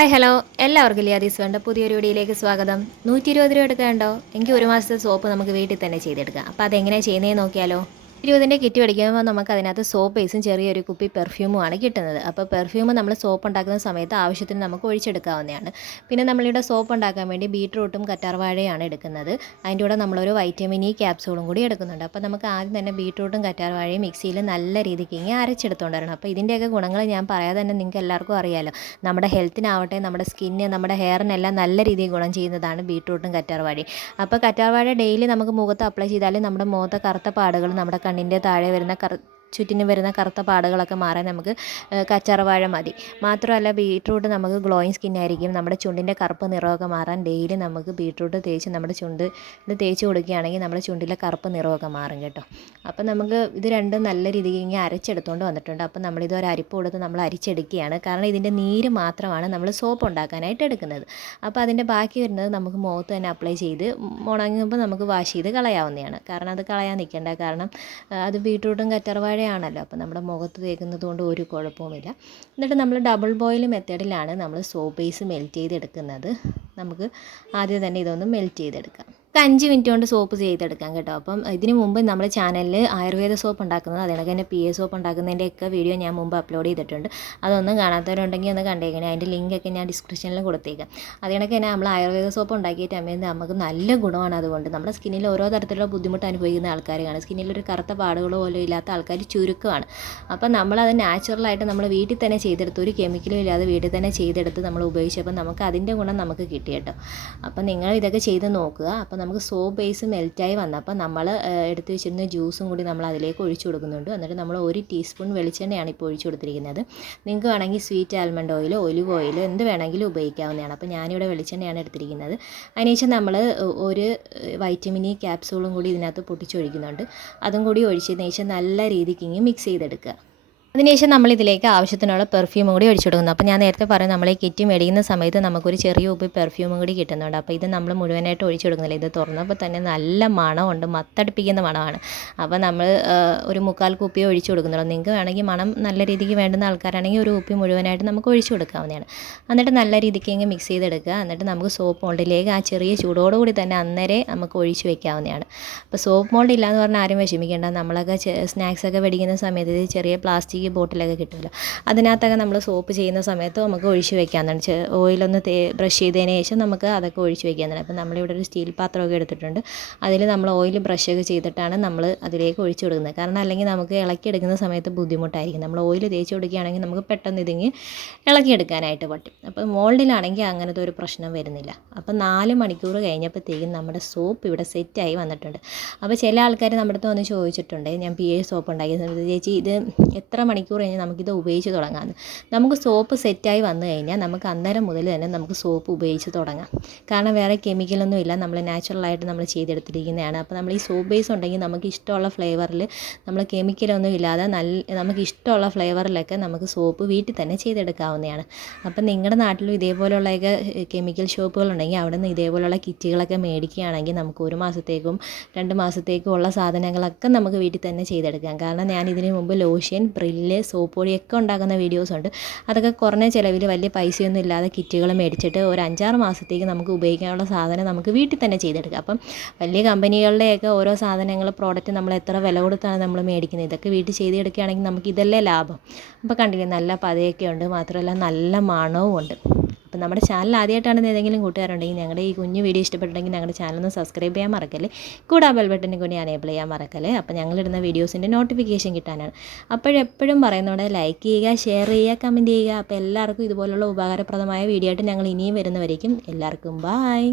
Hi hello. എല്ലാവർക്കും ലിയാദീസ് വേണ്ട പുതിയൊരു വീഡിയോയിലേക്ക് സ്വാഗതം. നൂറ്റി ഇരുപത് രൂപ എടുക്കാണ്ടോ എങ്കിൽ ഒരു മാസത്തെ സോപ്പ് നമുക്ക് വീട്ടിൽ തന്നെ ചെയ്തെടുക്കാം. അപ്പോൾ അതെങ്ങനെയാണ് ചെയ്യുന്നതെന്ന് നോക്കിയാലോ? ഇരുപതിന്റെ കിറ്റ് മേടിക്കുമ്പോൾ നമുക്ക് അതിനകത്ത് സോപ്പ് ബേസും ചെറിയൊരു കുപ്പി പെർഫ്യൂമുമാണ് കിട്ടുന്നത്. അപ്പോൾ പെർഫ്യൂം നമ്മൾ സോപ്പ് ഉണ്ടാക്കുന്ന സമയത്ത് ആവശ്യത്തിന് നമുക്ക് ഒഴിച്ചെടുക്കാവുന്നതാണ്. പിന്നെ നമ്മളിവിടെ സോപ്പ് ഉണ്ടാക്കാൻ വേണ്ടി ബീട്രൂട്ടും കറ്റാർവാഴയാണ് എടുക്കുന്നത്. അതിന്റെ കൂടെ നമ്മളൊരു വൈറ്റമിൻ ഇ ക്യാപ്സൂളും കൂടി എടുക്കുന്നുണ്ട്. അപ്പോൾ നമുക്ക് ആദ്യം തന്നെ ബീട്രൂട്ടും കറ്റാർവാഴയും മിക്സിയിൽ നല്ല രീതിക്ക് ഇങ്ങനെ അരച്ചെടുത്തുകൊണ്ട് വരണം അപ്പോൾ ഇതിന്റെയൊക്കെ ഗുണങ്ങൾ ഞാൻ പറയാതെ തന്നെ നിങ്ങൾക്ക് എല്ലാവർക്കും അറിയാമല്ലോ നമ്മുടെ ഹെൽത്തിനാവട്ടെ നമ്മുടെ സ്കിന്നിന് നമ്മുടെ ഹെയറിനെല്ലാം നല്ല രീതിയിൽ ഗുണം ചെയ്യുന്നതാണ് ബീട്രൂട്ടും കറ്റാർവാഴയും. അപ്പോൾ കറ്റാർവാഴ ഡെയിലി നമുക്ക് മുഖത്ത് അപ്ലൈ ചെയ്താൽ നമ്മുടെ മുഖത്തെ കറുത്ത പാടുകൾ നമ്മുടെ കണ്ണിന്റെ താഴെ വരുന്ന കറു ചുറ്റിനും വരുന്ന കറുത്ത പാടുകളൊക്കെ മാറാൻ നമുക്ക് കച്ചറവാഴ മതി. മാത്രമല്ല ബീട്രൂട്ട് നമുക്ക് ഗ്ലോയിങ് സ്കിൻ ആയിരിക്കും. നമ്മുടെ ചുണ്ടിന്റെ കറുപ്പ് നിറമൊക്കെ മാറാൻ ഡെയിലി നമുക്ക് ബീട്രൂട്ട് തേച്ച് നമ്മുടെ ചുണ്ട് ഇത് തേച്ച് കൊടുക്കുകയാണെങ്കിൽ നമ്മുടെ ചുണ്ടിലെ കറുപ്പ് നിറമൊക്കെ മാറും കേട്ടോ. അപ്പോൾ നമുക്ക് ഇത് രണ്ടും നല്ല രീതിയിൽ ഇങ്ങനെ അരച്ചെടുത്തുകൊണ്ട് വന്നിട്ടുണ്ട്. അപ്പം നമ്മളിത് ഒരു അരിപ്പ് കൊടുത്ത് നമ്മൾ അരിച്ചെടുക്കുകയാണ്. കാരണം ഇതിന്റെ നീര് മാത്രമാണ് നമ്മൾ സോപ്പ് ഉണ്ടാക്കാനായിട്ട് എടുക്കുന്നത്. അപ്പോൾ അതിന്റെ ബാക്കി വരുന്നത് നമുക്ക് മുഖത്ത് തന്നെ അപ്ലൈ ചെയ്ത് ഉണങ്ങുമ്പോൾ നമുക്ക് വാഷ് ചെയ്ത് കളയാവുന്നതാണ്. കാരണം അത് കളയാൻ നിൽക്കേണ്ട. കാരണം അത് ബീട്രൂട്ടും കറ്റർവാഴ മഴയാണല്ലോ അപ്പോൾ നമ്മുടെ മുഖത്ത് തേക്കുന്നത് കൊണ്ട് ഒരു കുഴപ്പവുമില്ല. എന്നിട്ട് നമ്മൾ ഡബിൾ ബോയിൽ മെത്തേഡിലാണ് നമ്മൾ സോപ്പ് ബേസ് മെൽറ്റ് ചെയ്തെടുക്കുന്നത്. നമുക്ക് ആദ്യം തന്നെ ഇതൊന്ന് മെൽറ്റ് ചെയ്തെടുക്കാം. നമുക്ക് അഞ്ച് മിനിറ്റ് കൊണ്ട് സോപ്പ് ചെയ്തെടുക്കാം കേട്ടോ. അപ്പം ഇതിന് മുമ്പ് നമ്മുടെ ചാനലിൽ ആയുർവേദ സോപ്പ് ഉണ്ടാക്കുന്നത് അതിനൊക്കെ തന്നെ പി എ സോപ്പ് ഉണ്ടാക്കുന്നതിന്റെയൊക്കെ വീഡിയോ ഞാൻ മുമ്പ് അപ്ലോഡ് ചെയ്തിട്ടുണ്ട്. അതൊന്നും കാണാത്തവരുണ്ടെങ്കിൽ ഒന്ന് കണ്ടേക്കണേ. അതിന്റെ ലിങ്കൊക്കെ ഞാൻ ഡിസ്ക്രിപ്ഷനിൽ കൊടുത്തേക്കാം. അതിനൊക്കെ തന്നെ നമ്മൾ ആയുർവേദ സോപ്പ് ഉണ്ടാക്കിയിട്ട് അമ്മയിൽ നമുക്ക് നല്ല ഗുണമാണ് അതുകൊണ്ട്. നമ്മുടെ സ്കിന്നിൽ ഓരോ തരത്തിലുള്ള ബുദ്ധിമുട്ട് അനുഭവിക്കുന്ന ആൾക്കാരാണ് സ്കിന്നിൽ ഒരു കറുത്ത പാടുകളോ പോലും ഇല്ലാത്ത ആൾക്കാർ ചുരുക്കമാണ്. അപ്പം നമ്മളത് നാച്ചുറലായിട്ട് നമ്മൾ വീട്ടിൽ തന്നെ ചെയ്തെടുത്ത് ഒരു കെമിക്കലും ഇല്ലാതെ വീട്ടിൽ തന്നെ ചെയ്തെടുത്ത് നമ്മൾ ഉപയോഗിച്ചപ്പോൾ നമുക്ക് അതിന്റെ ഗുണം നമുക്ക് കിട്ടി. കേട്ടോ അപ്പം നിങ്ങൾ ഇതൊക്കെ ചെയ്ത് നോക്കുക. അപ്പം നമുക്ക് സോപ്പ് ബേസ് മെൽറ്റായി വന്നപ്പോൾ നമ്മൾ എടുത്ത് വെച്ചിരുന്ന ജ്യൂസും കൂടി നമ്മൾ അതിലേക്ക് ഒഴിച്ചു കൊടുക്കുന്നുണ്ട്. എന്നിട്ട് നമ്മൾ ഒരു ടീസ്പൂൺ വെളിച്ചെണ്ണയാണ് ഇപ്പോൾ ഒഴിച്ചു കൊടുത്തിരിക്കുന്നത്. നിങ്ങൾക്ക് വേണമെങ്കിൽ sweet almond oil olive oil എന്ത് വേണമെങ്കിലും ഉപയോഗിക്കാവുന്നതാണ്. അപ്പോൾ ഞാനിവിടെ വെളിച്ചെണ്ണയാണ് എടുത്തിരിക്കുന്നത്. അതിനുശേഷം നമ്മൾ ഒരു വൈറ്റമിൻ ഇ ക്യാപ്സൂളും കൂടി ഇതിനകത്ത് പൊട്ടിച്ചൊഴിക്കുന്നുണ്ട്. അതും കൂടി ഒഴിച്ചതിന് ശേഷം നല്ല രീതിക്ക് ഇങ്ങനെ മിക്സ് ചെയ്തെടുക്കുക. അതിനുശേഷം നമ്മൾ ഇതിലേക്ക് ആവശ്യത്തിനുള്ള പെർഫ്യൂം കൂടി ഒഴിച്ചു കൊടുക്കുന്നു. അപ്പോൾ ഞാൻ നേരത്തെ പറഞ്ഞു നമ്മൾ ഈ കിറ്റ് മേടിക്കുന്ന സമയത്ത് നമുക്കൊരു ചെറിയ ഉപ്പ് പെർഫ്യൂമും കൂടി കിട്ടുന്നുണ്ട്. അപ്പോൾ ഇത് നമ്മൾ മുഴുവനായിട്ട് ഒഴിച്ചു കൊടുക്കുന്നില്ല. ഇത് തുറന്നപ്പോൾ തന്നെ നല്ല മണമുണ്ട്. മത്തടിപ്പിക്കുന്ന മണമാണ്. അപ്പോൾ നമ്മൾ ഒരു മുക്കാൽ കുപ്പി ഒഴിച്ചു കൊടുക്കുന്നുള്ളൂ. നിങ്ങൾക്ക് വേണമെങ്കിൽ മണം നല്ല രീതിക്ക് വേണ്ടുന്ന ആൾക്കാരാണെങ്കിൽ ഒരു കുപ്പി മുഴുവനായിട്ട് നമുക്ക് ഒഴിച്ചു കൊടുക്കാവുന്നതാണ്. എന്നിട്ട് നല്ല രീതിക്ക് ഇങ്ങനെ മിക്സ് ചെയ്തെടുക്കുക. എന്നിട്ട് നമുക്ക് സോപ്പ് മോൾഡിലേക്ക് ആ ചെറിയ ചൂടോടുകൂടി തന്നെ അന്നേരെ നമുക്ക് ഒഴിച്ചു വെക്കാവുന്നതാണ്. അപ്പോൾ സോപ്പ് മോൾഡ് ഇല്ലയെന്ന് പറഞ്ഞാൽ ആരും വിഷമിക്കേണ്ട. നമ്മളൊക്കെ സ്നാക്സൊക്കെ വെടിക്കുന്ന സമയത്ത് ചെറിയ പ്ലാസ്റ്റിക് പ്ലാസ്റ്റിക് ബോട്ടിലൊക്കെ കിട്ടുമല്ലോ. അതിനകത്തൊക്കെ നമ്മൾ സോപ്പ് ചെയ്യുന്ന സമയത്ത് നമുക്ക് ഒഴിച്ച് വെക്കാമെന്നാണ് ഓയിലൊന്ന് തേ ബ്രഷ് ചെയ്തതിന് ശേഷം നമുക്ക് അതൊക്കെ ഒഴിച്ച് വെക്കാമെന്നാണ് അപ്പോൾ നമ്മളിവിടെ ഒരു സ്റ്റീൽ പാത്രമൊക്കെ എടുത്തിട്ടുണ്ട്. അതിൽ നമ്മൾ ഓയിൽ ബ്രഷൊക്കെ ചെയ്തിട്ടാണ് നമ്മൾ അതിലേക്ക് ഒഴിച്ചു കൊടുക്കുന്നത്. കാരണം അല്ലെങ്കിൽ നമുക്ക് ഇളക്കി എടുക്കുന്ന സമയത്ത് ബുദ്ധിമുട്ടായിരിക്കും. നമ്മൾ ഓയിൽ തേച്ച് കൊടുക്കുകയാണെങ്കിൽ നമുക്ക് പെട്ടെന്ന് ഇതിങ്ങ് ഇളക്കിയെടുക്കാനായിട്ട് പറ്റും. അപ്പോൾ മോൾഡിലാണെങ്കിൽ അങ്ങനത്തെ ഒരു പ്രശ്നം വരുന്നില്ല. അപ്പോൾ നാല് മണിക്കൂർ കഴിഞ്ഞപ്പോഴത്തേക്കും നമ്മുടെ സോപ്പ് ഇവിടെ സെറ്റായി വന്നിട്ടുണ്ട്. അപ്പോൾ ചില ആൾക്കാർ നമ്മുടെ അടുത്ത് വന്ന് ചോദിച്ചിട്ടുണ്ട്. ഞാൻ പി എ സോപ്പ് ഉണ്ടാക്കിയ സമയത്ത് ചേച്ചി ഇത് എത്ര മണിക്കൂർ കഴിഞ്ഞാൽ നമുക്കിത് ഉപയോഗിച്ച് തുടങ്ങാം നമുക്ക് സോപ്പ് സെറ്റായി വന്നു കഴിഞ്ഞാൽ നമുക്ക് അന്നേരം മുതൽ തന്നെ നമുക്ക് സോപ്പ് ഉപയോഗിച്ച് തുടങ്ങാം. കാരണം വേറെ കെമിക്കലൊന്നും ഇല്ല. നമ്മൾ നാച്ചുറലായിട്ട് നമ്മൾ ചെയ്തെടുത്തിരിക്കുന്നതാണ്. അപ്പോൾ നമ്മൾ ഈ സോപ്പ് ബേസ് ഉണ്ടെങ്കിൽ നമുക്ക് ഇഷ്ടമുള്ള ഫ്ലേവറിൽ നമ്മൾ കെമിക്കലൊന്നും ഇല്ലാതെ നല്ല നമുക്ക് ഇഷ്ടമുള്ള ഫ്ലേവറിലൊക്കെ നമുക്ക് സോപ്പ് വീട്ടിൽ തന്നെ ചെയ്തെടുക്കാവുന്നതാണ്. അപ്പം നിങ്ങളുടെ നാട്ടിലും ഇതേപോലെയുള്ളൊക്കെ കെമിക്കൽ ഷോപ്പുകളുണ്ടെങ്കിൽ അവിടെ നിന്ന് ഇതേപോലെയുള്ള കിറ്റുകളൊക്കെ മേടിക്കുകയാണെങ്കിൽ നമുക്ക് ഒരു മാസത്തേക്കും രണ്ട് മാസത്തേക്കും ഉള്ള സാധനങ്ങളൊക്കെ നമുക്ക് വീട്ടിൽ തന്നെ ചെയ്തെടുക്കാം. കാരണം ഞാൻ ഇതിനു മുമ്പ് ലോഷൻ പ്രില്ല് സോപ്പ് പൊടിയൊക്കെ ഉണ്ടാക്കുന്ന വീഡിയോസ് ഉണ്ട്. അതൊക്കെ കുറഞ്ഞ ചിലവിൽ വലിയ പൈസയൊന്നും ഇല്ലാതെ കിറ്റുകൾ മേടിച്ചിട്ട് ഒരു അഞ്ചാറ് മാസത്തേക്ക് നമുക്ക് ഉപയോഗിക്കാനുള്ള സാധനം നമുക്ക് വീട്ടിൽ തന്നെ ചെയ്തെടുക്കാം. അപ്പം വലിയ കമ്പനികളുടെയൊക്കെ ഓരോ സാധനങ്ങൾ പ്രോഡക്റ്റ് നമ്മൾ എത്ര വില കൊടുത്താണ് നമ്മൾ മേടിക്കുന്നത്? ഇതൊക്കെ വീട്ടിൽ ചെയ്തെടുക്കുകയാണെങ്കിൽ നമുക്ക് ഇതല്ലേ ലാഭം. അപ്പോൾ കണ്ടില്ലേ നല്ല പതയൊക്കെ ഉണ്ട്. മാത്രമല്ല നല്ല മണവും ഉണ്ട്. അപ്പം നമ്മുടെ ചാനൽ ആദ്യമായിട്ടാണ് ഏതെങ്കിലും കൂട്ടുകാരുണ്ടെങ്കിൽ ഞങ്ങളുടെ ഈ കുഞ്ഞു വീഡിയോ ഇഷ്ടപ്പെട്ടിട്ടുണ്ടെങ്കിൽ ഞങ്ങളുടെ ചാനൽ ഒന്ന് സബ്സ്ക്രൈബ് ചെയ്യാൻ മറക്കല്ലേ? കൂടെ ആ ബെൽ കൂടി അനേബിൾ ചെയ്യാൻ മറക്കല്ലേ? അപ്പോൾ ഞങ്ങളിടുന്ന വീഡിയോസിന്റെ നോട്ടിഫിക്കേഷൻ കിട്ടാനാണ്. അപ്പോഴെപ്പോഴും പറയുന്നവിടെ ലൈക്ക് ചെയ്യുക ഷെയർ ചെയ്യുക കമന്റ് ചെയ്യുക. അപ്പോൾ എല്ലാവർക്കും ഇതുപോലുള്ള ഉപകാരപ്രദമായ വീഡിയോ ആയിട്ട് ഞങ്ങൾ ഇനിയും വരുന്നവരേക്കും എല്ലാവർക്കും ബായ്